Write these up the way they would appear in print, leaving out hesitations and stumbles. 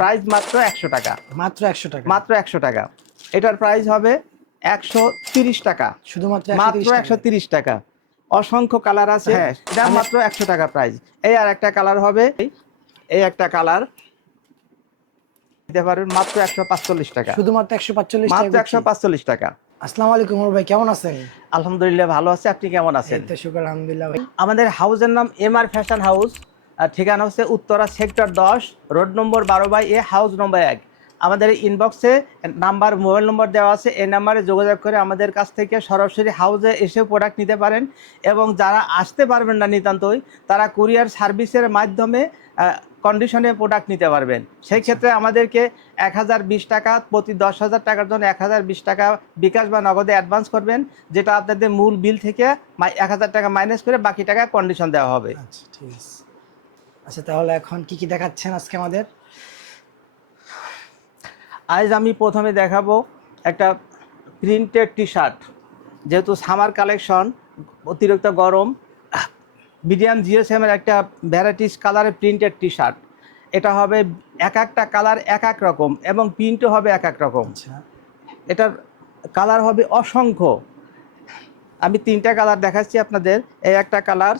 Price মাত্র 100 টাকা। মাত্র 100 টাকা। মাত্র 100 টাকা। এটার প্রাইস হবে 130 টাকা। শুধুমাত্র মাত্র 130 টাকা। অসংখ্য কালার আছে। হ্যাঁ, এটা মাত্র 100 টাকা প্রাইস। এই আর একটা কালার হবে, এই একটা কালার দিতে পারবেন মাত্র 145 টাকা। শুধুমাত্র 145 টাকা। মাত্র 145 টাকা। আসসালামু আলাইকুম ওমর ভাই, কেমন আছেন? আলহামদুলিল্লাহ ভালো আছে, আপনি কেমন আছেন? এই তো শুকর আলহামদুলিল্লাহ ভাই। আমাদের হাউসের নাম এমআর ফ্যাশন হাউস, আর ঠিকানা হচ্ছে Uttara sector 10, road number 12/A, house নম্বর 1। আমাদের ইনবক্সে নাম্বার, মোবাইল নম্বর দেওয়া আছে। এই নাম্বারে যোগাযোগ করে আমাদের কাছ থেকে সরাসরি হাউসে এসে প্রোডাক্ট নিতে পারেন। এবং যারা আসতে পারবেন না নিতান্তই, তারা কুরিয়ার সার্ভিসের মাধ্যমে কন্ডিশনে প্রোডাক্ট নিতে পারবেন। সেই ক্ষেত্রে আমাদেরকে 1020 টাকা, প্রতি 10,000 টাকার জন্য 1020 টাকা বিকাশ বা নগদে অ্যাডভান্স করবেন, যেটা আপনাদের মূল বিল থেকে 1000 টাকা মাইনাস করে বাকি টাকা কন্ডিশন দেওয়া হবে। আচ্ছা ঠিক আছে। আচ্ছা তাহলে এখন কি কি দেখাচ্ছেন আজকে আমাদের? আজ আমি প্রথমে দেখাবো একটা প্রিন্টেড টি শার্ট। যেহেতু সামার কালেকশন, অতিরিক্ত গরম, মিডিয়াম জিএসএমের একটা ভ্যারাইটিস কালারের প্রিন্টেড টি শার্ট। এটা হবে এক একটা কালার এক এক রকম এবং প্রিন্টও হবে এক এক রকম। আচ্ছা এটার কালার হবে অসংখ্য। আমি 3টা কালার দেখাচ্ছি আপনাদের। এই একটা কালার,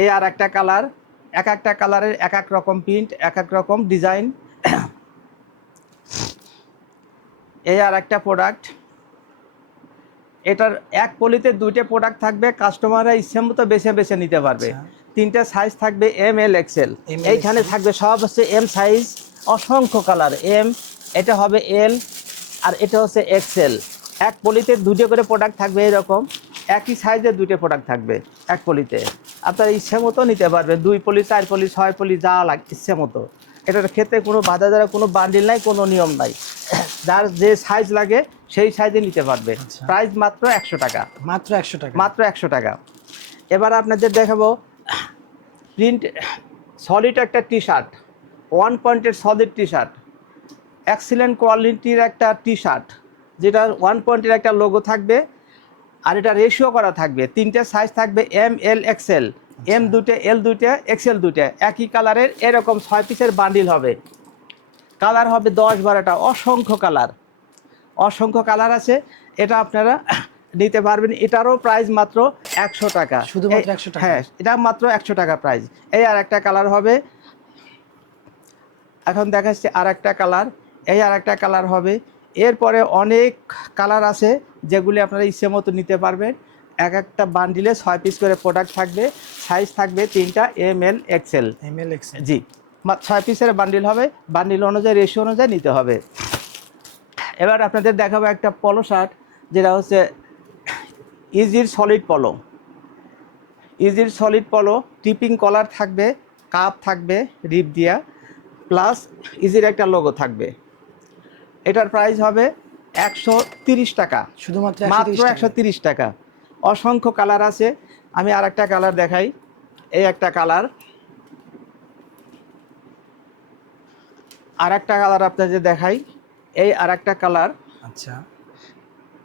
এই আর একটা কালার, এক একটা কালারের এক এক রকম প্রিন্ট, এক এক রকম ডিজাইন। এই আর একটা প্রোডাক্ট। এটার এক পলিতে 2টে প্রোডাক্ট থাকবে, কাস্টমাররা ইচ্ছে মতো বেছে বেছে নিতে পারবে। 3টে সাইজ থাকবে, এম, এল, এক্সেল। এইখানে থাকবে সব হচ্ছে এম সাইজ, অসংখ্য কালার এম, এটা হবে এল, আর এটা হচ্ছে এক্সেল। এক পলিতে 2টে করে প্রোডাক্ট থাকবে, এরকম একই সাইজের 2টে প্রোডাক্ট থাকবে এক পলিতে। আপনারা ইচ্ছে মতো নিতে পারবেন, 2 পলি, 4 পলি, 6 পলি, যা লাগে ইচ্ছে মতো। এটার ক্ষেত্রে কোনো বাধা দ্বারা কোনো বান্ডিল নাই, কোনো নিয়ম নাই। যার যে সাইজ লাগে সেই সাইজে নিতে পারবে। প্রাইস মাত্র 100 টাকা। মাত্র 100 টাকা। মাত্র 100 টাকা। এবার আপনাদের দেখাবো প্রিন্ট সলিড একটা টি শার্ট, 1 পয়েন্টের সলিড টি শার্ট, এক্সিলেন্ট কোয়ালিটির একটা টি শার্ট, যেটা 1 পয়েন্টের একটা লোগো থাকবে, আর এটা রেশিও করা থাকবে। 3টে সাইজ থাকবে, এম, এল, এক্সেল। এম 2টে, এল 2টে, এক্সেল 2টে, একই কালারের এরকম 6 পিসের বান্ডিল হবে। কালার হবে 10-12টা, অসংখ্য কালার, অসংখ্য কালার আছে। এটা আপনারা নিতে পারবেন। এটারও প্রাইস মাত্র 100 টাকা। শুধুমাত্র 100 টাকা। হ্যাঁ, এটা মাত্র 100 টাকা প্রাইস। এই আর একটা কালার হবে, এখন দেখাচ্ছি আর একটা কালার। এই আর একটা কালার হবে। এরপরে অনেক কালার আছে যেগুলি আপনারা ইচ্ছে মতো নিতে পারবেন। এক একটা বান্ডিলে 6 পিস করে প্রোডাক্ট থাকবে, সাইজ থাকবে 3টা, M, L, Excel. M, L, Excel. জি, 6 পিসের বান্ডিল হবে, বান্ডিল অনুযায়ী, রেশিও অনুযায়ী নিতে হবে। এবার আপনাদের দেখাবো একটা পলো শার্ট, যেটা হচ্ছে ইজির সলিড পলো। ইজির সলিড পলো, টিপিং কলার থাকবে, কাপ থাকবে রিপ দিয়া, প্লাস ইজির একটা লোগো থাকবে। এটার প্রাইস হবে 130 টাকা। শুধুমাত্র মাত্র 130 টাকা। অসংখ্য কালার আছে। আমি আর একটা কালার দেখাই। এই একটা কালার, আর একটা কালার আপনাদের দেখাই। এই আর একটা কালার। আচ্ছা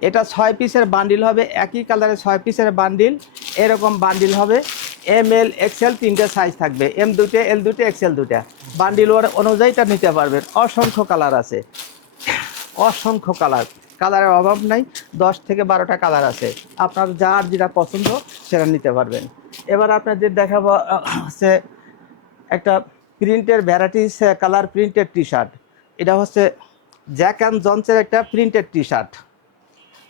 এটা 6 পিসের বান্ডিল হবে, একই কালারের 6 পিসের বান্ডিল, এরকম বান্ডিল হবে। এম, এল, এক্সেল 3টে সাইজ থাকবে, এম 2টে, এল 2টে, এক্সেল 2টে। বান্ডিল অনুযায়ীটা নিতে পারবেন। অসংখ্য কালার আছে, অসংখ্য কালার, কালারের অভাব নাই। 10 থেকে 12টা কালার আছে, আপনার যার যেটা পছন্দ সেটা নিতে পারবেন। এবার আপনাদের দেখাবো হচ্ছে একটা প্রিন্টের varieties colour printed T shirt. এটা হচ্ছে জ্যাক অ্যান্ড জনসের একটা printed T shirt.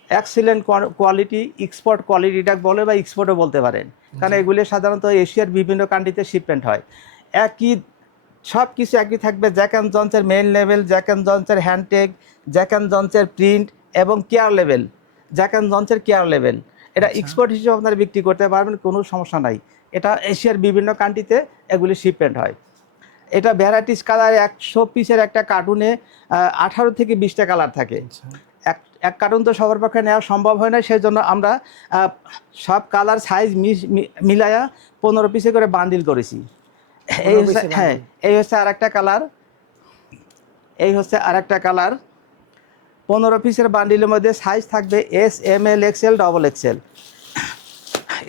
Excellent quality, export কোয়ালিটিটা বলে বা এক্সপোর্টও বলতে পারেন, কারণ এগুলি সাধারণত এশিয়ার বিভিন্ন কান্ট্রিতে শিপমেন্ট হয়। একই সব কিছু একই থাকবে। জ্যাক অ্যান্ড জনসের মেইন লেভেল, জ্যাক অ্যান্ড জনসের হ্যান্ডটেক, জ্যাক অ্যান্ড জনসের প্রিন্ট এবং কেয়ার লেভেল, জ্যাক অ্যান্ড জনসের কেয়ার লেভেল। এটা এক্সপোর্ট হিসেবে আপনারা বিক্রি করতে পারবেন, কোনো সমস্যা নাই। এটা এশিয়ার বিভিন্ন কান্ট্রিতে এগুলি শিপমেন্ট হয়। এটা ভ্যারাইটিস কালার, 100 পিসের একটা কার্টুনে 18 থেকে 20টা কালার থাকে। এক কার্টুন তো সবার পক্ষে নেওয়া সম্ভব হয় না, সেই জন্য আমরা সব কালার সাইজ মিলায়া 15 পিসে করে বান্ডিল করেছি। এই হচ্ছে, হ্যাঁ, এই হচ্ছে আর একটা কালার। এই হচ্ছে আর একটা কালার। 15 পিসের বান্ডিলের মধ্যে সাইজ থাকবে S, M, L, Excel, double XL.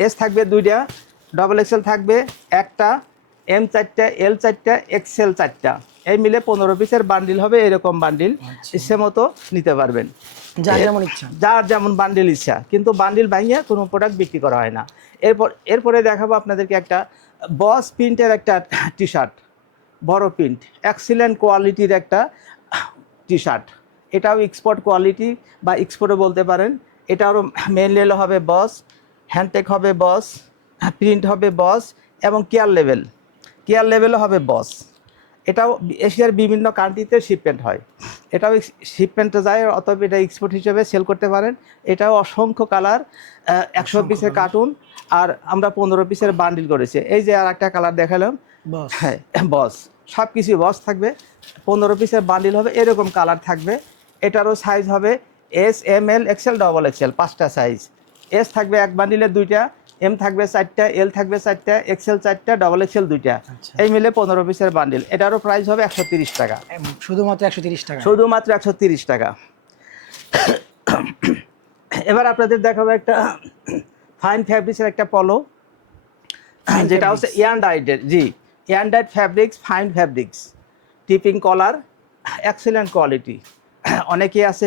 S থাকবে 2টা, ডবল এক্সেল থাকবে একটা, এম 4টা, এল 4টা, এক্সেল 4টা। এই মিলে 15 পিসের বান্ডিল হবে, এরকম বান্ডিল আচ্ছা। ইচ্ছে মতো নিতে পারবেন, যার যেমন ইচ্ছা। যার যেমন বান্ডিল ইচ্ছা, কিন্তু বান্ডিল ভাঙিয়ে কোনো প্রোডাক্ট বিক্রি করা হয় না। এরপরে দেখাবো আপনাদেরকে একটা বস প্রিন্টের একটা টি শার্ট, বড় প্রিন্ট, এক্সিলেন্ট কোয়ালিটির একটা টি শার্ট। এটাও এক্সপোর্ট কোয়ালিটি বা এক্সপোর্টও বলতে পারেন। এটারও মেন লেল হবে বস, হ্যান্ডটেক হবে বস, প্রিন্ট হবে বস এবং কেয়ার লেভেলও হবে বস। এটাও এশিয়ার বিভিন্ন কান্ট্রিতে শিপমেন্ট হয়, এটাও শিপমেন্টে যায়, অতএব এটা এক্সপোর্ট হিসেবে সেল করতে পারেন। এটাও অসংখ্য কালার, 100 পিসের কার্টুন, আর আমরা 15 পিসের বান্ডিল করেছি। এই যে আর একটা কালার দেখালাম, বস। হ্যাঁ বস, সব কিছুই বস থাকবে, 15 পিসের বান্ডিল হবে, এরকম কালার থাকবে। এটারও সাইজ হবে S, M, L, Excel, double XL, 5টা সাইজ। এস থাকবে এক বান্ডিলে 2টা, এম থাকবে 4টা, এল থাকবে 4টা, এক্সেল 4টা, ডবল এক্সেল 2টা, আচ্ছা। এই মিলে 15 পিসের বান্ডিল। এটারও প্রাইস হবে 130 টাকা, শুধুমাত্র 130 টাকা। শুধুমাত্র 130 টাকা। এবার আপনাদের দেখাবো একটা ফাইন ফ্যাব্রিক্সের একটা পলো, যেটা হচ্ছে ইয়ানডাইটের, জি ইয়ানডাইট ফ্যাব্রিক্স, ফাইন ফ্যাব্রিক্স, টিপিং কলার, এক্সেলেন্ট কোয়ালিটি। অনেকেই আছে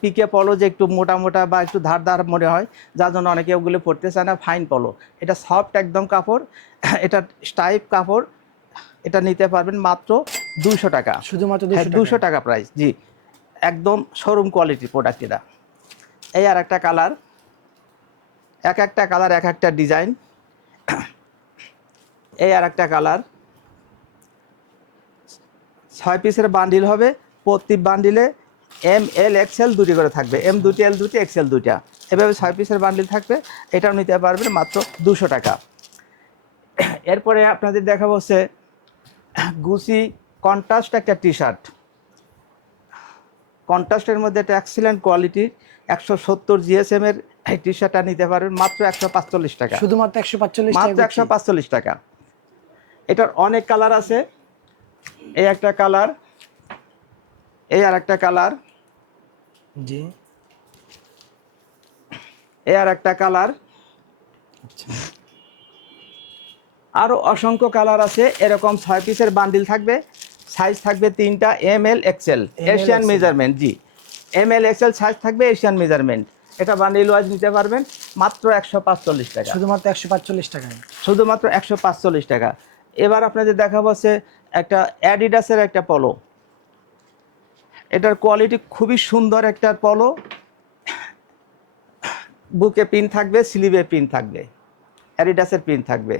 পিকে পলো যে একটু মোটা মোটা বা একটু ধার ধার মনে হয়, যার জন্য অনেকে ওগুলো পরতে চায় না। ফাইন পলো, এটা সফট একদম কাপড়, এটা স্টাইপ কাপড়, এটা নিতে পারবেন মাত্র 200 টাকা, শুধুমাত্র 200 টাকা প্রাইস, জি একদম শোরুম কোয়ালিটির প্রোডাক্ট এটা। এই আর একটা কালার, এক একটা কালার এক একটা ডিজাইন। এই আর একটা কালার, 6 পিসের বান্ডিল হবে, প্রতি বান্ডিলে এম, এল, এক্সেল দুটি করে থাকবে, এম দুটি, এল দুটি, এক্সেল দুইটা, এভাবে 6 পিসের বান্ডিল থাকবে। এটাও নিতে পারবেন মাত্র 200 টাকা। এরপরে আপনাদের দেখাবো হচ্ছে গুচি কন্ট্রাস্ট একটা টি শার্ট, কন্ট্রাস্টের মধ্যে একটা এক্সিলেন্ট কোয়ালিটির 170 জিএসএম এর এই টি শার্টটা নিতে পারবেন মাত্র 145 টাকা, শুধুমাত্র 145 টাকা, মাত্র 145 টাকা। এটার অনেক কালার আছে, এই একটা কালার, এই আর একটা কালার, জি এই আর একটা কালার, আচ্ছা। আরও অসংখ্য কালার আছে। এরকম 6 পিসের বান্ডিল থাকবে, সাইজ থাকবে 3টা, M, L, XL, Asian measurement, G M, L, XL size থাকবে, এশিয়ান মেজারমেন্ট। এটা বান্ডিল ওয়াইজ নিতে পারবেন মাত্র 145 টাকা, শুধুমাত্র 145 টাকায়, শুধুমাত্র 145 টাকা। এবার আপনাদের দেখাবো হচ্ছে একটা অ্যাডিডাসের একটা পলো, এটার কোয়ালিটি খুবই সুন্দর একটা পলো, বুকে পিন থাকবে, স্লিভে পিন থাকবে, অ্যাডিডাসের পিন থাকবে,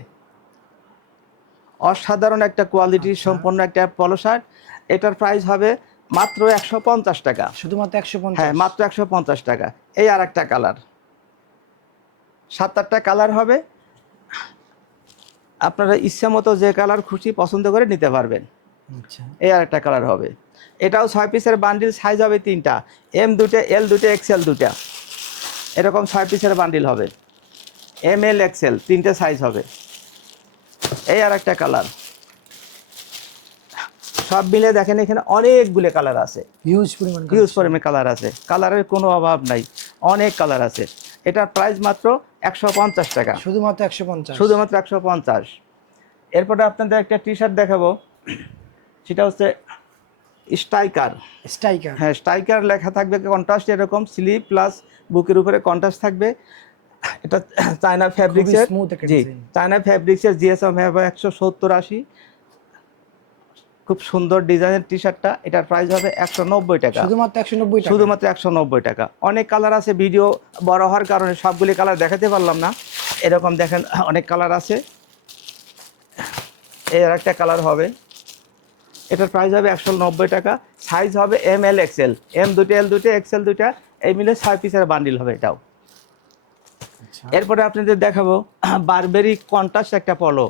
অসাধারণ একটা কোয়ালিটি সম্পন্ন একটা পলো শার্ট। এটার প্রাইস হবে মাত্র 150 টাকা, শুধুমাত্র 150, হ্যাঁ মাত্র 150 টাকা। এই আর একটা কালার, 7-8টা কালার হবে, আপনারা ইচ্ছা মতো যে কালার খুশি পছন্দ করে নিতে পারবেন। আচ্ছা। এই আর একটা কালার হবে, এটাও 6 পিসের বান্ডিল, সাইজ হবে 3টা, এম 2টে, এল 2টে, এক্সেল 2টা, এরকম 6 পিসের বান্ডিল হবে, এম, এল, এক্সেল 3টে সাইজ হবে। এই আর একটা কালার, সব মিলে দেখেন এখানে অনেকগুলো কালার আছে, হিউজ পরিমাণ কালার আছে, কালারের কোনো অভাব নাই, অনেক কালার আছে। এটার প্রাইস মাত্র 150 টাকা, শুধুমাত্র 150, শুধুমাত্র 150। এরপরে আপনাদের একটা টি শার্ট দেখাবো, সেটা হচ্ছে স্ট্রাইকার, হ্যাঁ স্ট্রাইকার লেখা থাকবে, কন্ট্রাস্ট এরকম স্লিভ প্লাস বুকের উপরে কন্ট্রাস্ট থাকবে। এটা চায়না ফ্যাব্রিক্সের, জি চায়না ফ্যাব্রিক্সের, জিএসএম হবে 170-80, খুব সুন্দর ডিজাইনের টি শার্টটা। এটার প্রাইস হবে 190 টাকা, শুধুমাত্র 190 টাকা, শুধুমাত্র 190 টাকা। অনেক কালার আছে, ভিডিও বড় হওয়ার কারণে সবগুলি কালার দেখাতে পারলাম না, এরকম দেখেন অনেক কালার আছে। এর একটা কালার হবে, এটার প্রাইস হবে 190 টাকা, সাইজ হবে এম, এল, এক্সেল, এম 2টে, এল 2টে, এক্সেল 2টা, এই মিলে 6 পিসের বান্ডিল হবে এটাও। এরপরে আপনাদের দেখাবো বারবেরি কন্ট্রাস্ট একটা পলো,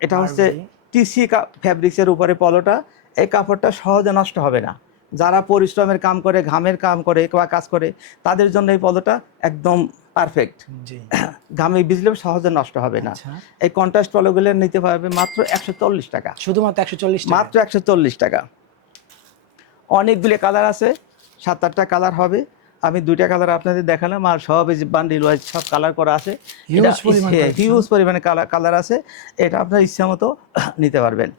এটা হচ্ছে টিসি ফ্যাব্রিক্সের উপরে পলোটা। এই কাপড়টা সহজে নষ্ট হবে না, যারা পরিশ্রমের কাম করে, ঘামের কাম করে বা কাজ করে, তাদের জন্য এই পলোটা একদম পারফেক্ট, ঘামে ভিজলেও সহজে নষ্ট হবে না। এই কন্ট্রাস্ট পলোগুলো নিতে পারবে মাত্র 140 টাকা, শুধুমাত্র 140 টাকা, মাত্র 140 টাকা। অনেকগুলো কালার আছে, 7-8টা কালার হবে, আমি 2টা কালার আপনাদের দেখালাম, আর সব বান্ডিল ওয়াইজ সব কালার করা আছে, হিউজ পরিমাণে কালার আছে। এটা আপনার ইচ্ছা মতো নিতে পারবেন।